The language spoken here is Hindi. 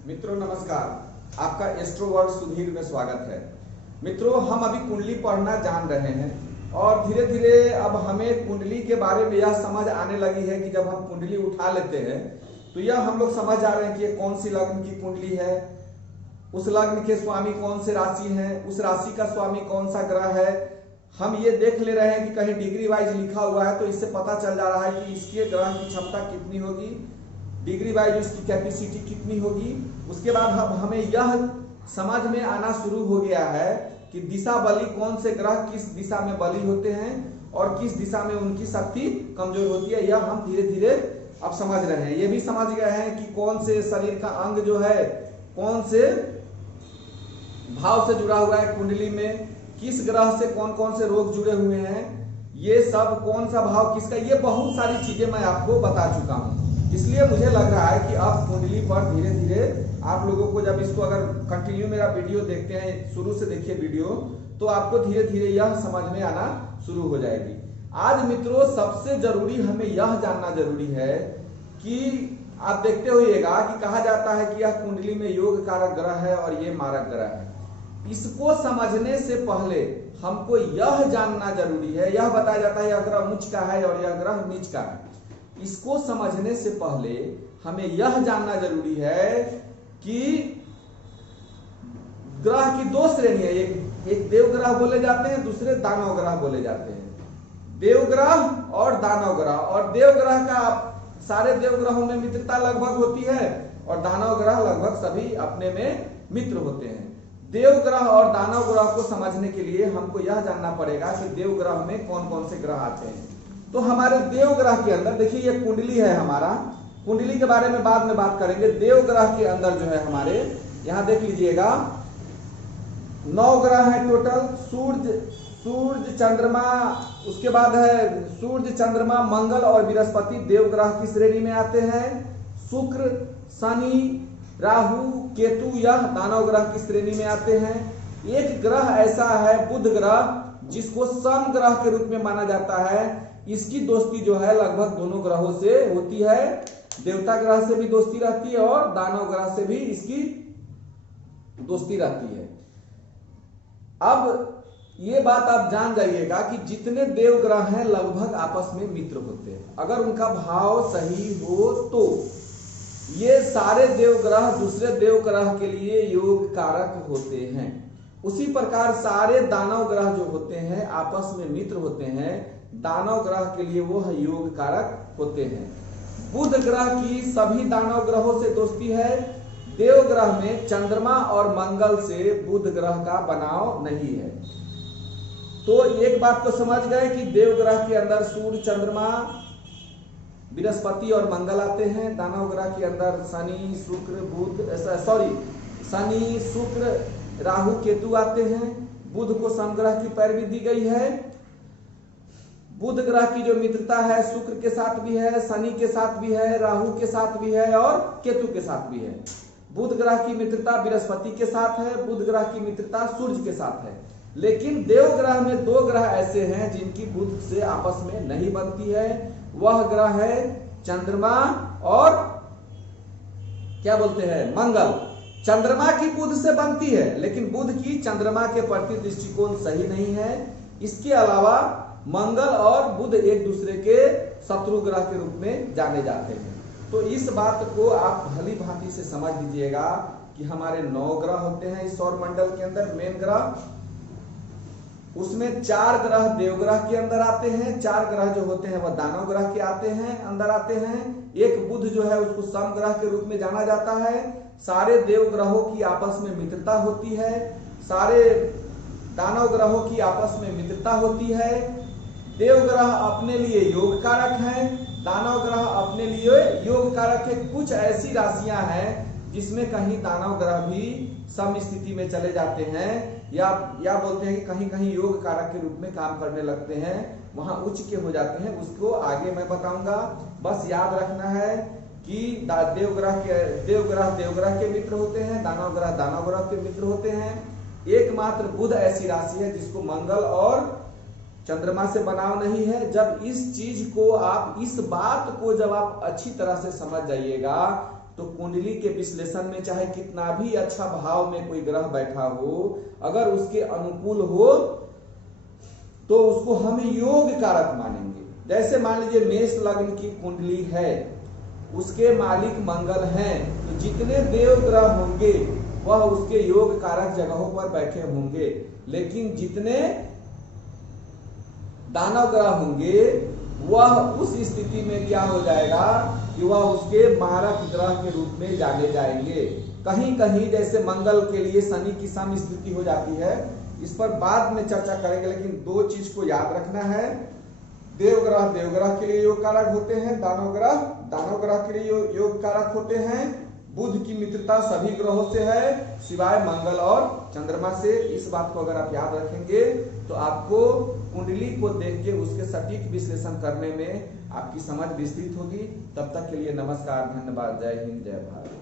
मित्रों नमस्कार, आपका एस्ट्रो वर्ल्ड सुधीर में स्वागत है। मित्रों, हम अभी कुंडली पढ़ना जान रहे हैं और धीरे धीरे अब हमें कुंडली के बारे में यह समझ आने लगी है कि जब हम कुंडली उठा लेते हैं तो यह हम लोग समझ जा रहे हैं कि ये कौन सी लग्न की कुंडली है, उस लग्न के स्वामी कौन से राशि हैं, उस राशि का स्वामी कौन सा ग्रह है। हम ये देख ले रहे हैं कि कहीं डिग्री वाइज लिखा हुआ है तो इससे पता चल जा रहा है कि इसके ग्रह की क्षमता कितनी होगी, डिग्री वाइज उसकी कैपेसिटी कितनी होगी। उसके बाद हमें यह समझ में आना शुरू हो गया है कि दिशा बली कौन से ग्रह किस दिशा में बली होते हैं और किस दिशा में उनकी शक्ति कमजोर होती है। यह हम धीरे धीरे अब समझ रहे हैं। ये भी समझ गए हैं कि कौन से शरीर का अंग जो है कौन से भाव से जुड़ा हुआ है, कुंडली में किस ग्रह से कौन कौन से रोग जुड़े हुए हैं, ये सब कौन सा भाव किसका, ये बहुत सारी चीजें मैं आपको बता चुका हूं। इसलिए मुझे लग रहा है कि अब कुंडली पर धीरे धीरे आप लोगों को, जब इसको अगर कंटिन्यू मेरा वीडियो देखते हैं, शुरू से देखिए वीडियो, तो आपको धीरे धीरे यह समझ में आना शुरू हो जाएगी। आज मित्रों सबसे जरूरी हमें यह जानना जरूरी है कि आप देखते होइएगा कि कहा जाता है कि यह कुंडली में योग कारक ग्रह है और ये मारक ग्रह है। इसको समझने से पहले हमको यह जानना जरूरी है, यह बताया जाता है यह ग्रह उच्च का है और यह ग्रह नीच का है। इसको समझने से पहले हमें यह जानना जरूरी है कि ग्रह की दो श्रेणी है, एक देवग्रह बोले जाते हैं, दूसरे दानव ग्रह बोले जाते हैं। देवग्रह और दानव ग्रह, और देवग्रह का सारे देवग्रहों में मित्रता लगभग होती है और दानव ग्रह लगभग सभी अपने में मित्र होते हैं। देवग्रह और दानव ग्रह को समझने के लिए हमको यह जानना पड़ेगा कि देवग्रह में कौन कौन से ग्रह आते हैं। तो हमारे देवग्रह के अंदर देखिए, ये कुंडली है हमारा, कुंडली के बारे में बाद में बात करेंगे। देवग्रह के अंदर जो है हमारे यहां देख लीजिएगा 9 ग्रह है टोटल। सूर्य चंद्रमा, उसके बाद है सूर्य चंद्रमा मंगल और बृहस्पति देवग्रह की श्रेणी में आते हैं। शुक्र शनि राहु केतु यह दानव ग्रह की श्रेणी में आते हैं। एक ग्रह ऐसा है बुध ग्रह, जिसको सम ग्रह के रूप में माना जाता है। इसकी दोस्ती जो है लगभग दोनों ग्रहों से होती है, देवता ग्रह से भी दोस्ती रहती है और दानव ग्रह से भी इसकी दोस्ती रहती है। अब ये बात आप जान जाइएगा कि जितने देव ग्रह हैं लगभग आपस में मित्र होते हैं, अगर उनका भाव सही हो तो। ये सारे देव ग्रह दूसरे देव ग्रह के लिए योग कारक होते हैं। उसी प्रकार सारे दानव ग्रह जो होते हैं आपस में मित्र होते हैं, दानव ग्रह के लिए वो योग कारक होते हैं। बुध ग्रह की सभी दानव ग्रहों से दोस्ती है। देव ग्रह में चंद्रमा और मंगल से बुध ग्रह का बनाव नहीं है। तो एक बात तो समझ गए कि देव ग्रह के अंदर सूर्य चंद्रमा बृहस्पति और मंगल आते हैं। दानव ग्रह के अंदर शनि शुक्र राहु केतु आते हैं। बुध को समग्रह की पैरवी दी गई है। बुध ग्रह की जो मित्रता है शुक्र के साथ भी है, शनि के साथ भी है, राहु के साथ भी है और केतु के साथ भी है। बुध ग्रह की मित्रता बृहस्पति के साथ है, बुध ग्रह की मित्रता सूर्य के साथ है। लेकिन देव ग्रह में 2 ग्रह ऐसे हैं जिनकी बुध से आपस में नहीं बनती है। वह ग्रह है चंद्रमा और क्या बोलते हैं मंगल। चंद्रमा की बुध से बनती है लेकिन बुध की चंद्रमा के प्रति दृष्टिकोण सही नहीं है। इसके अलावा मंगल और बुध एक दूसरे के शत्रु ग्रह के रूप में जाने जाते हैं। तो इस बात को आप भली भांति से समझ लीजिएगा कि हमारे 9 ग्रह होते हैं इस सौर मंडल के अंदर, मेन ग्रह। उसमें 4 ग्रह देवग्रह के अंदर आते हैं, 4 ग्रह जो होते हैं वह दानव ग्रह के आते हैं, अंदर आते हैं। एक बुध जो है उसको सम ग्रह के रूप में जाना जाता है। सारे देव ग्रहों की आपस में मित्रता होती है, सारे दानव ग्रहों की आपस में मित्रता होती है। देव ग्रह अपने लिए योग कारक हैं, दानव ग्रह अपने लिए योग कारक है। कुछ ऐसी राशियां हैं जिसमें कहीं दानव ग्रह भी सम स्थिति में चले जाते हैं या बोलते हैं कि कहीं कहीं योग कारक के रूप में काम करने लगते हैं, वहां उच्च के हो जाते हैं। उसको आगे मैं बताऊंगा। बस याद रखना है कि देवग्रह के मित्र होते हैं, दानव ग्रह के मित्र होते हैं। एकमात्र बुध ऐसी राशि है जिसको मंगल और चंद्रमा से बनाव नहीं है। जब इस चीज को आप, इस बात को जब आप अच्छी तरह से समझ जाइएगा तो कुंडली के विश्लेषण में चाहे कितना भी अच्छा भाव में कोई ग्रह बैठा हो, अगर उसके अनुकूल हो तो उसको हम योग कारक मानेंगे। जैसे मान लीजिए मेष लग्न की कुंडली है, उसके मालिक मंगल हैं, तो जितने देव ग्रह होंगे वह उसके योग कारक जगहों पर बैठे होंगे। लेकिन जितने दानव ग्रह होंगे वह उस स्थिति में क्या हो जाएगा कि वह उसके मारक ग्रह के रूप में जाने जाएंगे। कहीं कहीं जैसे मंगल के लिए शनि की सम स्थिति हो जाती है, इस पर बाद में चर्चा करेंगे। लेकिन दो चीज को याद रखना है, देवग्रह के लिए योग कारक होते हैं, दानव ग्रह के लिए योग कारक होते हैं। बुध की मित्रता सभी ग्रहों से है सिवाय मंगल और चंद्रमा से। इस बात को अगर आप याद रखेंगे तो आपको कुंडली को देख के उसके सटीक विश्लेषण करने में आपकी समझ विस्तृत होगी। तब तक के लिए नमस्कार, धन्यवाद, जय हिंद, जय भारत।